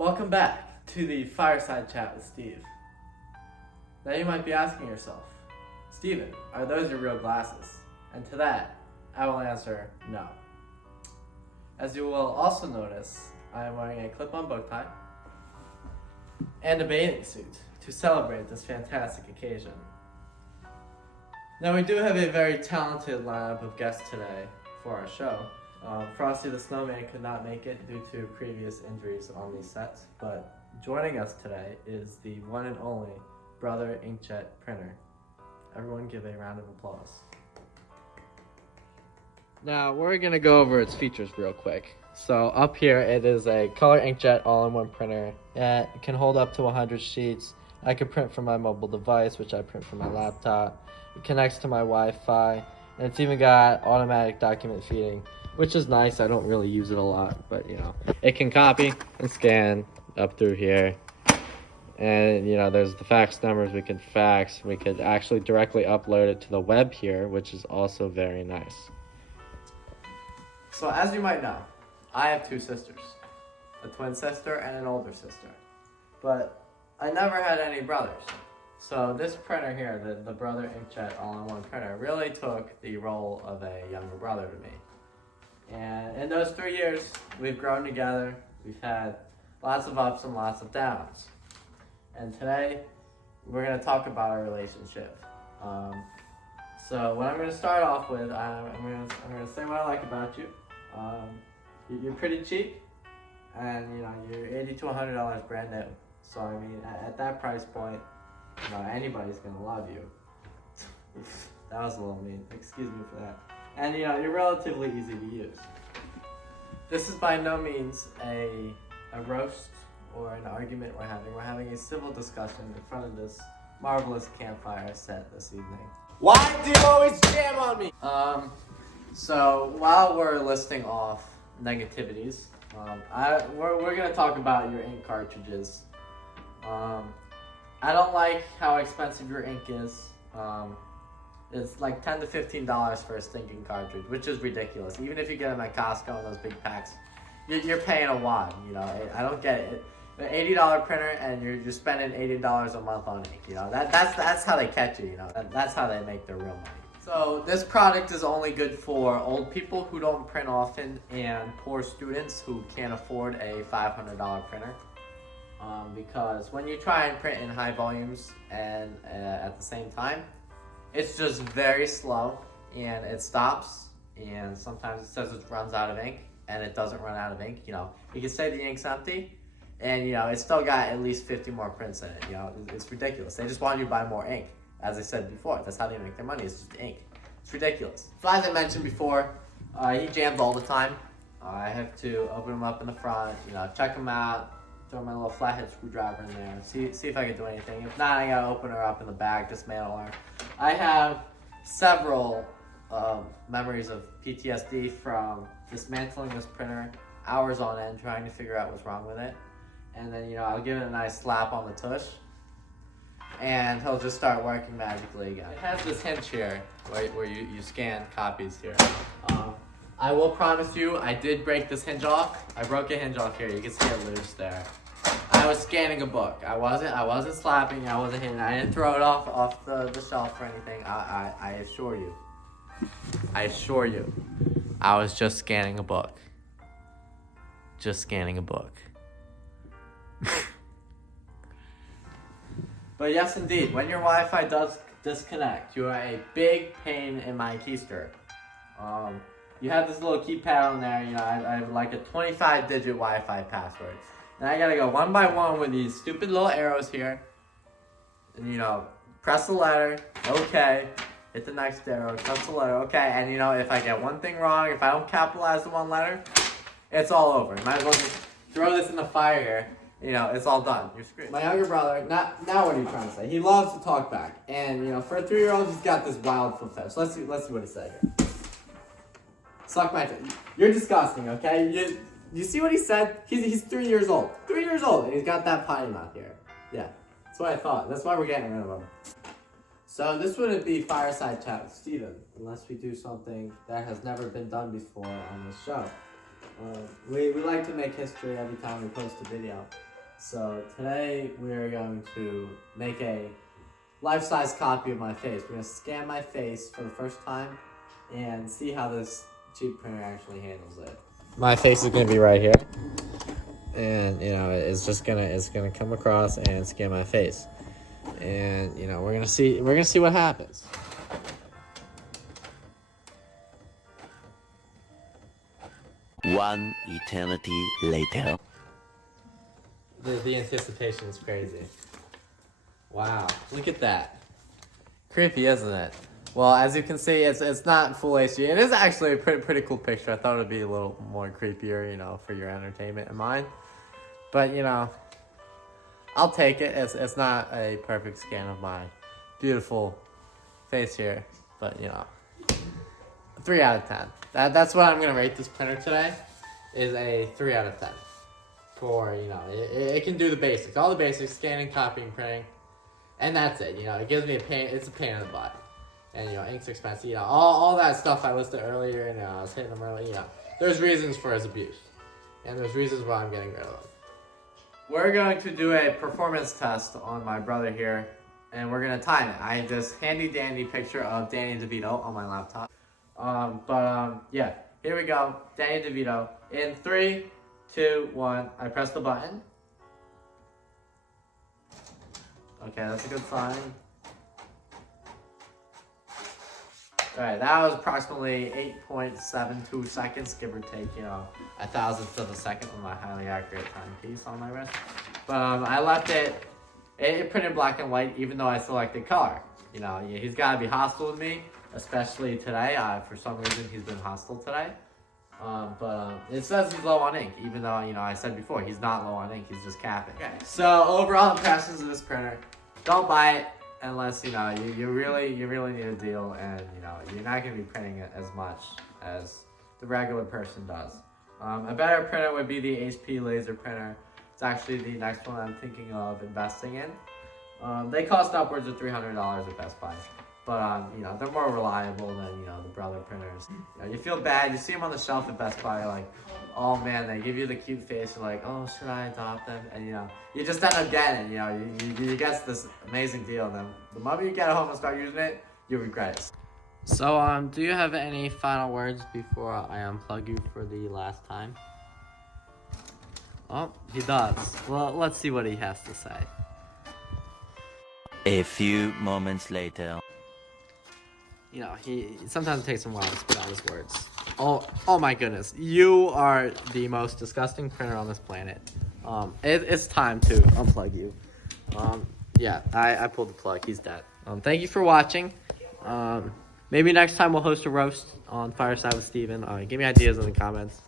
Welcome back to the Fireside Chat with Steve. Now you might be asking yourself, Steven, are those your real glasses? And to that, I will answer no. As you will also notice, I am wearing a clip-on bow tie and a bathing suit to celebrate this fantastic occasion. Now we do have a very talented lineup of guests today for our show. Frosty the Snowman could not make it due to previous injuries on these sets, but joining us today is the one and only Brother Inkjet Printer. Everyone give a round of applause. Now we're going to go over its features real quick. So up here it is a color inkjet all-in-one printer. It can hold up to 100 sheets. I can print from my mobile device, which I print from my laptop. It connects to my Wi-Fi, and it's even got automatic document feeding, which is nice. I don't really use it a lot, but it can copy and scan up through here. And there's the fax numbers we can fax. We could actually directly upload it to the web here, which is also very nice. So as you might know, I have two sisters, a twin sister and an older sister, but I never had any brothers. So this printer here, the Brother Inkjet all-in-one printer, really took the role of a younger brother to me. And in those 3 years, we've grown together. We've had lots of ups and lots of downs. And today, we're going to talk about our relationship. So what I'm going to start off with, I'm going to say what I like about you. You're pretty cheap, and you're $80 to $100 brand new. So I mean, at that price point, anybody's going to love you. That was a little mean. Excuse me for that. And you're relatively easy to use. This is by no means a roast or an argument we're having. We're having a civil discussion in front of this marvelous campfire set this evening. Why do you always jam on me? So while we're listing off negativities, we're gonna talk about your ink cartridges. I don't like how expensive your ink is. It's like $10 to $15 for a stinking cartridge, which is ridiculous. Even if you get them at Costco in those big packs, you're paying a wad. I don't get it. An $80 printer, and you're spending $80 a month on ink. That's how they catch you. That's how they make their real money. So this product is only good for old people who don't print often and poor students who can't afford a $500 printer. Because when you try and print in high volumes and at the same time, it's just very slow and it stops, and sometimes it says it runs out of ink and it doesn't run out of ink. You can say the ink's empty and it's still got at least 50 more prints in it. It's ridiculous. They just want you to buy more ink. As I said before, that's how they make their money, it's just ink. It's ridiculous. So as I mentioned before, he jams all the time. I have to open him up in the front, check him out, throw my little flathead screwdriver in there, see if I can do anything. If not, I gotta open her up in the back, dismantle her. I have several memories of PTSD from dismantling this printer, hours on end, trying to figure out what's wrong with it. And then, I'll give it a nice slap on the tush, and he'll just start working magically again. It has this hinge here, where you scan copies here. I will promise you, I did break this hinge off. I broke a hinge off here. You can see it loose there. I was scanning a book. I wasn't slapping. I wasn't hitting. I didn't throw it off the shelf or anything. I assure you. I assure you. I was just scanning a book. Just scanning a book. But yes, indeed, when your Wi-Fi does disconnect, you are a big pain in my keister. You have this little keypad on there, I have like a 25-digit Wi-Fi password. And I gotta go one by one with these stupid little arrows here. And press the letter, okay. Hit the next arrow, press the letter, okay. And if I get one thing wrong, if I don't capitalize the one letter, it's all over. You might as well just throw this in the fire here. It's all done. You're screwed. My younger brother, now what are you trying to say? He loves to talk back. And, for a 3-year-old, he's got this wild foot fetish. Let's see what he said here. Suck my dick. You're disgusting, okay? You see what he said? He's 3 years old. 3 years old, and he's got that potty mouth here. Yeah, that's what I thought. That's why we're getting rid of him. So this wouldn't be Fireside Chat with Steven, unless we do something that has never been done before on this show. We like to make history every time we post a video. So today we are going to make a life-size copy of my face. We're going to scan my face for the first time and see how this cheap printer actually handles it. My face is going to be right here. And, you know, it's gonna come across and scan my face. And, you know, we're gonna see what happens. One eternity later. The anticipation is crazy. Wow, look at that. Creepy, isn't it? Well, as you can see, it's not full HD. It is actually a pretty cool picture. I thought it would be a little more creepier, you know, for your entertainment and mine. But, you know, I'll take it. It's not a perfect scan of my beautiful face here. But, you know, 3 out of 10. That's what I'm going to rate this printer today, is a 3 out of 10. For, you know, it can do the basics. All the basics, scanning, copying, printing. And that's it. You know, it gives me it's a pain in the butt. And, you know, ink's expensive. You know, all that stuff I listed earlier, and I was hitting them earlier. You know, there's reasons for his abuse. And there's reasons why I'm getting rid of them. We're going to do a performance test on my brother here. And we're going to time it. I have this handy dandy picture of Danny DeVito on my laptop. Yeah, here we go. Danny DeVito. In 3, 2, 1, I press the button. Okay, that's a good sign. Alright, that was approximately 8.72 seconds, give or take, you know, a thousandth of a second with my highly accurate timepiece on my wrist. But I left it printed black and white, even though I selected color. You know, he's got to be hostile with me, especially today. For some reason, he's been hostile today. It says he's low on ink, even though, you know, I said before, he's not low on ink, he's just capping. Okay. So, overall impressions of this printer, don't buy it unless, you know, you really need a deal, and, you know, you're not going to be printing it as much as the regular person does. A better printer would be the HP laser printer. It's actually the next one I'm thinking of investing in. They cost upwards of $300 at Best Buy. But, you know, they're more reliable than, you know, the Brother printers. You know, you feel bad. You see them on the shelf at Best Buy, you're like, oh, man, they give you the cute face. You're like, oh, should I adopt them? And, you know, you just end up getting it. You know, you get this amazing deal. And then the moment you get it home and start using it, you regret it. So, do you have any final words before I unplug you for the last time? Oh, he does. Well, let's see what he has to say. A few moments later. You know, sometimes it takes him a while to spit out his words. Oh my goodness. You are the most disgusting printer on this planet. It's time to unplug you. Yeah, I pulled the plug. He's dead. Thank you for watching. Maybe next time we'll host a roast on Fireside with Steven. Give me ideas in the comments.